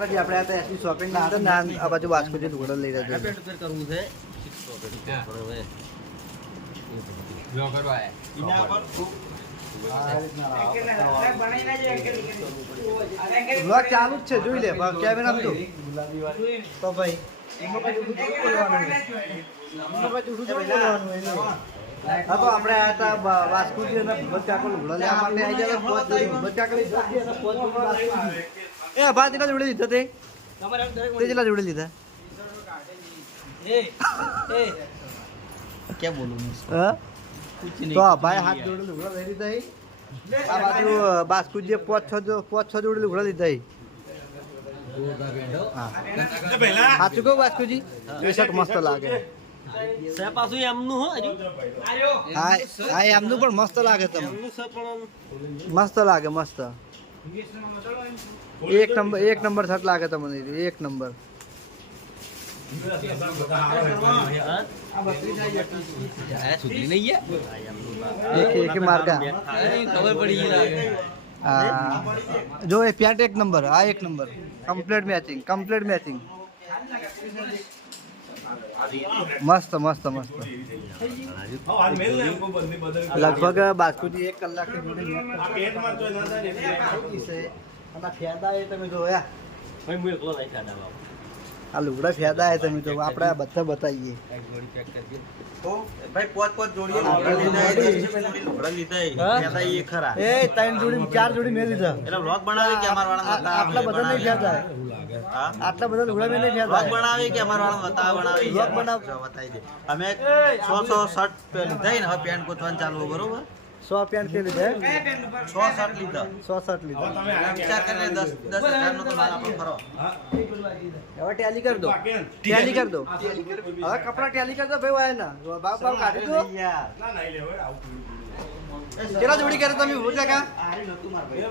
પછી આપણે આ તો એસની શોપિંગ ના હતા ને આ- બાજુ લુગડા લઈ રહ્યા છે. રિપેર કરવું છે. પણ ચાલુ જ છે જોઈ લે કેમેરા તો તો ભાઈ. હા તો આપણે આ હતા વા- વાસ્કોથી અને ભગત કાકો લુગડા લેવા માટે આવી. ગયા હતા. પોચ ભગત અને. એ ભા તેના જોડે લીધા તે? તે જેટલા જોડે લીધા? ક્યાં બોલું હા? તો ભાઈ હાથ જોડે લુગડા લઈ લીધા આ બાજુ બાસ્કુ જે પાંચ છ જો- પોચ છ જોડે લુગડા લીધા હી. હા. સાચું કહું બાસ્કુજી? શર્ટ મસ્ત લાગે. પાછું એમનું હો હજુ? હા હા એમનું પણ મસ્ત લાગે તમને. મસ્ત લાગે મસ્ત. એક નંબર એક નંબર શર્ટ લાગે તમને એક નંબર સુધરી નહીં ગયા એક એક માર્કા ખબર પડી ગઈ લાગે હા જો એ પેન્ટ એક નંબર આ એક number complete matching complete matching મસ્ત મસ્ત મસ્ત લગભગ બાસ્કુજી એક કલાકની જોડી match કરશે. અને ફેદા એ તમે જોયા ભાઈ હું એકલો લઈ ખાધા બાબુ આ લુગડા ફેદા એ તમે જો આપણે આ બધા બતાવીએ. ભાઈ પોત પોત જોડીએ લુગડા જોડી. લીધા. ફેદા એ ખરા. એ ત્રણ જોડી ચાર જોડી મેં લીધા. એટલે વ્લોગ બનાવે કે અમાર વાળા આટલા બધા નહીં ફેદા. આટલા બધા લુગડા મેં નહીં વ્લોગ બનાવે કે અમાર વાળા બતાવે? બનાવે વ્લોગ બનાવ. બતાવી દે. અમે સો સો શર્ટ લીધા ને હવે પેન્ટ ગોતવાનું ચાલુ બરોબર? સો પેન્ટ કે લીધા? સો શર્ટ લીધા. સો શર્ટ લીધા. વિચાર કરીને દસ દસ હજારનો તો માલ આપણો ખરો. હવે ટેલી કરી દો. ટેલી કરી દો. હવે કપડા ટેલી કરી દો ભાઈ વાય ના. બાપ બાપ કાઢી દો. કેટલા જોડી કરે તમે? ભૂલ કા? આરે નતું માર ભાઈ.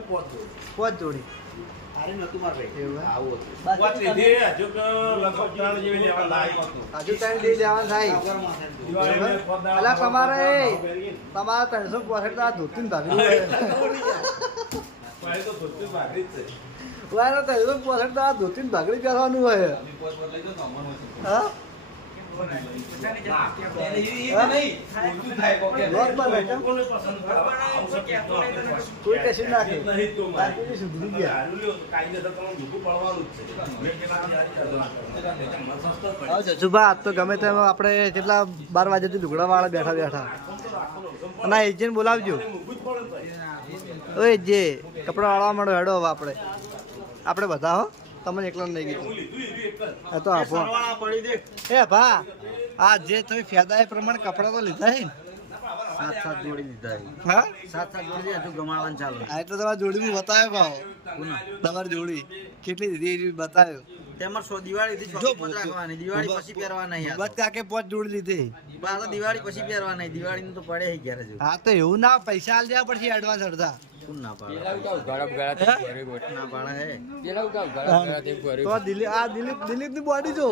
પાંચ જોડી. આરે નતું માર. ભાઈ એવું હે? આવું હતું. હજુ લગભગ ત્રણ જેવી લેવા હજુ ત્રણ થાય. અલા તમારે. તમારા ત્રણસો પોસઠ તો આ ધોતી ભાગી. વાયરો ત્રણસો પોસઠ તો આ ધોતી ભાગડી બેસવાનું હોય. હા? તો ગમે તેમ આપણે કેટલા બાર વાગે લુગડા વાળા બેઠા બેઠા. ના એજન્ટ બોલાવજો. ઓય જે કપડા વાળવા માંડો હેડો હવે આપણે. આપણે બધા હો. તમને એકલા નહીં કીધું એ તો આપો સરવાળા પડી દેખ એ ભા આ જે તમે ફેદા એ પ્રમાણે કપડા તો લીધા હે સાત સાત જોડી લીધા હા સાત સાત જોડી હજુ ગમાડવાનું ચાલુ આ એટલે તમારી જોડી બતાવ્યો ભાવ તમારી જોડી કેટલી દીધી એ બતાવ્યો તેમજ સો દિવાળી થી ચોખ્ખું રાખવાની દિવાળી પછી પહેરવા નહીં બસ કાકે પાંચ જોડી લીધી બા તો દિવાળી પછી પહેરવા નહીં દિવાળી તો પડે હી ઘેર હા તો એવું ના પૈસા આલ દેવા પડશે એડવાન્સ અડધા કોણ ના પાડે? ના પાડે હે? તો દિલીપ આ દિલીપ દિલીપની બોડી જો.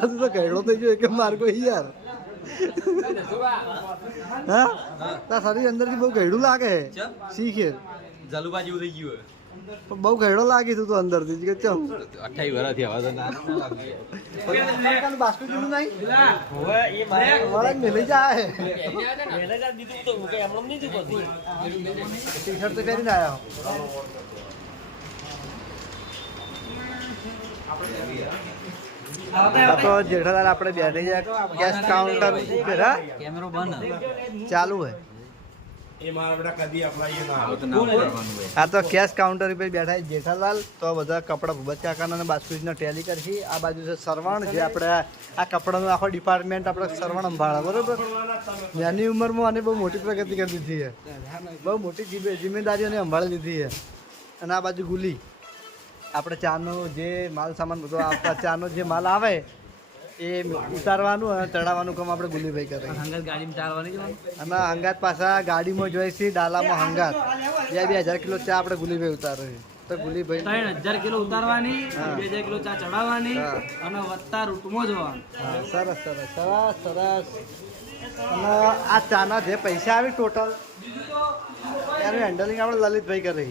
આ તો કહેડો થઈ ગયો કે માર કોઈ યાર. હા? તાર શરીર અંદરથી બહુ ગયડું લાગે. શીખે જલુબા જેવું થઈ ગયું બહુ ઘેડો લાગી તું અંદરથી કે ચમ. અઠાઈ વર્ષથી હવે તો ના. બાસ્કુ જેવું નહીં હવે એ મારે વળે મેલી જાય. મેનેજર દીધું તો હું કઈ એમનેમ નહીં દીધું ટી શર્ટ તો પહેરીને આવ્યો આ તો જેઠાલાલ આપણે બેઠી જાય ગેસ કાઉન્ટર ઉપર હા? કેમેરો બંધ. ચાલુ હે. આ તો કેશ કાઉન્ટર ઉપર બેઠા જેઠાલાલ. તો બધા કપડા ભૂપત કાકાના અને બાસ્કુજીનો ટેલી કરશી. આ બાજુ છે સરવણ જે આપણે આ કપડાનું આખો ડિપાર્ટમેન્ટ આપણે સરવણ સંભાળે બરોબર? નાની ઉંમરમાં આને બહુ મોટી પ્રગતિ કરી દીધી છે. બહુ મોટી જીમે- જિમ્મેદારીઓને સંભાળી લીધી છે. અને આ બાજુ ગુલી. આપણે ચાનો જે માલ સામાન બધો આપતા ચાનો જે માલ આવે એ ઉતારવાનું અને ચડાવવાનું કામ આપણે ગુલીભાઈ કરે. હંગાત ગાડીમાં ચાલવાની અને હંગાત પાછા ગાડીમાં જોઈએ છે ડાલામાં હંગાત. બે બે હજાર કિલો ચા આપણે ગુલીભાઈ ઉતારે છે. તો ગુલીભાઈ ત્રણ હજાર કિલો ઉતારવાની બે હજાર કિલો ચા ચડાવવાની અને વધતા રૂટમાં જવાનું. સરસ સરસ સરસ સરસ. અને આ ચાના જે પૈસા આવે ટોટલ એનું હેન્ડલિંગ આપણે લલિતભાઈ કરે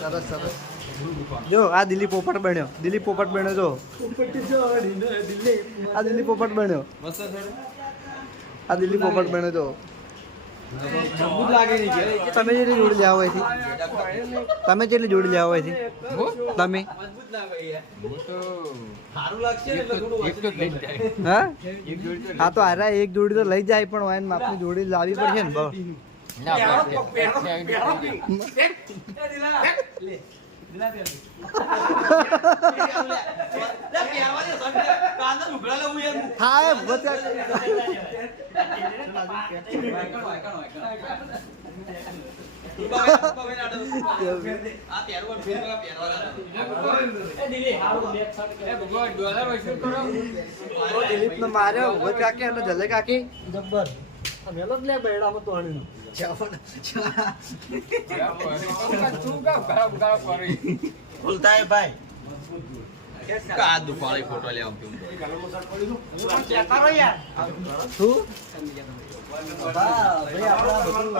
સરસ સરસ જો આ દિલ્હી પોપટ બન્યો. દિલ્હી પોપટ બન્યો જો. આ દિલ્હી પોપટ બન્યો. આ દિલ્હી પોપટ બન્યો જો. તમે જેટલી જોડી લેવા હોય છે તમે જેટલી જોડી લેવા હોય છે તમે હા હા તો આરા એક જોડી તો લઈ જાય પણ વાયન માપની જોડી લાવી પડશે ને બહુ હા એ બધા દિલીપને માર્યો જલે કાકી? જબ્બર. મેલો જ લે બેડામાં તો હણીનો ભૂલતા હે ભાઈ. શું? ભાઈ આપણા બધું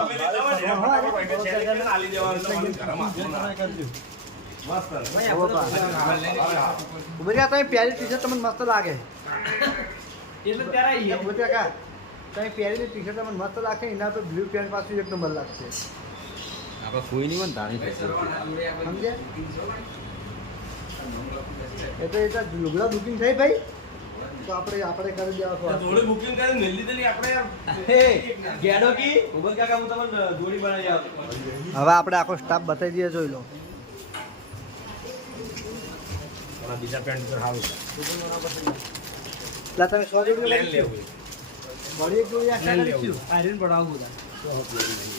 આલી દેવાનું ઘરમાં મસ્ત ઊભો રહ્યા તમે પ્યારી ટી શર્ટ તમને મસ્ત લાગે. એટલે ત્યારે. ઊભો કા? તમે પહેરીને ટી શર્ટ તમને મસ્ત લાગશે એના તો બ્લુ પેન્ટ પાછું એક નંબર લાગશે. આપણે કોઈ નહીં પણ થશે સમજ્યા? એ તો એ તો લુગડા બુકિંગ થઈ ભાઈ. તો આપણે આપણે કરી દેવા થોડી બુકિંગ કરી મેલી દીધેલી આપણે યાર ગેડો કી? ઉગલ કાકા હું તમને જોડી બનાવી આપું. હવે આપણે આખો સ્ટાફ બતાવી દઈએ જોઈ લો. બીજા પેન્ટ પર એટલે તમે સો જોડી લેવું વળી એક જોડી કરી લેવું. આયરન પડાવું બધા.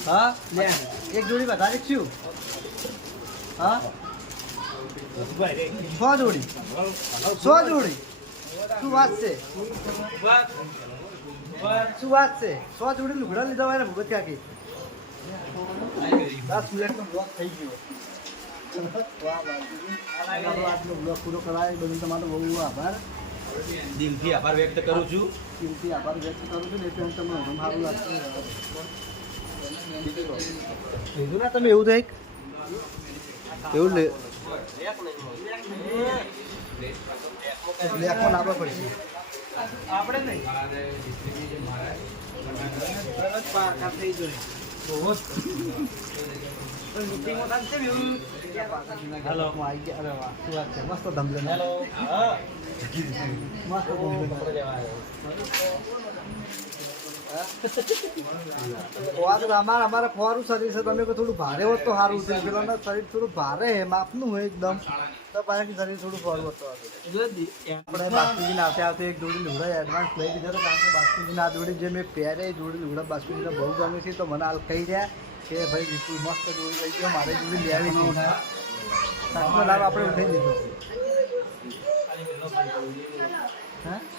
હા એક જોડી બધા છું હા? સો જોડી. સો જોડી. શું વાત છે? શું વાત છે? સો જોડી લુગડા લીધા હોય ને ભગત કાકી? દસ મિનિટનો બ્લોક થઈ ગયો. પૂરો કરાય. તમારો બહુ આભાર. દિલથી આભાર વ્યક્ત કરું છું. દિલથી આભાર વ્યક્ત કરું છું ને એટલે તમને ઘણું સારું લાગશે. લીધું ના તમે એવું થાય એવું લે લેખો લાવવા પડશે. આપણે નહીં. તરત પારખા થઈ. હેલો. મસ્ત ધમલે હેલો. અમારા અમારા ફોરું શરીર છે તમે થોડું ભારે હોત તો સારું છે પેલાના શરીર થોડું ભારે હે માપનું હોય એકદમ. તો પાછી શરીર થોડું ફોરું હતું આપણે બાસ્કુજીને આવતે આવતે એક જોડી લુડા એડવાન્સ લઈ દીધો કારણ કે બાસ્કુજી ના જોડી જે મેં પહેરે જોડી લુડા બાસ્કુજીને બહુ ગમે છે. તો મને હાલ કહી રહ્યા કે ભાઈ વિપુલ મસ્ત જોડી લઈ ગયો મારે જોડી લેવી આપણે ઉઠાઈ દીધો હા